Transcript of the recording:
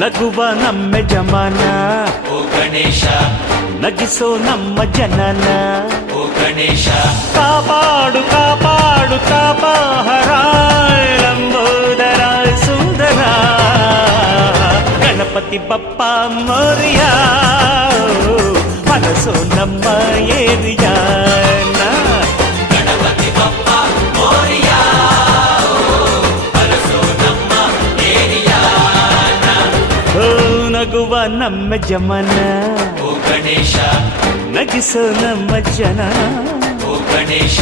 ನಗುವ ನಮ್ಮ ಜಮಾನ ಓ ಗಣೇಶ ನಗಿಸೋ ನಮ್ಮ ಜನನ ಓ ಗಣೇಶ ಕಾಪಾಡು ಕಾಪಾಡು ಕಾಪಾಹರ ಲಂಬೋದರ ಸುಂದರ ಗಣಪತಿ ಬಪ್ಪ ಮೋರಿಯ ಮನಸ್ಸು ನಮ್ಮ ಏರಿಯಾನ ಗಣಪತಿ ಬಪ್ಪ ಮೋರಿಯ ಅರಸೋ ನಮ್ಮ ಏರಿಯಾನ ಓ ನಗುವ ನಮ್ಮ ಜಮನ ಓ ಗಣೇಶ ನಗಿಸೋ ನಮ್ಮ ಜನ ಓ ಗಣೇಶ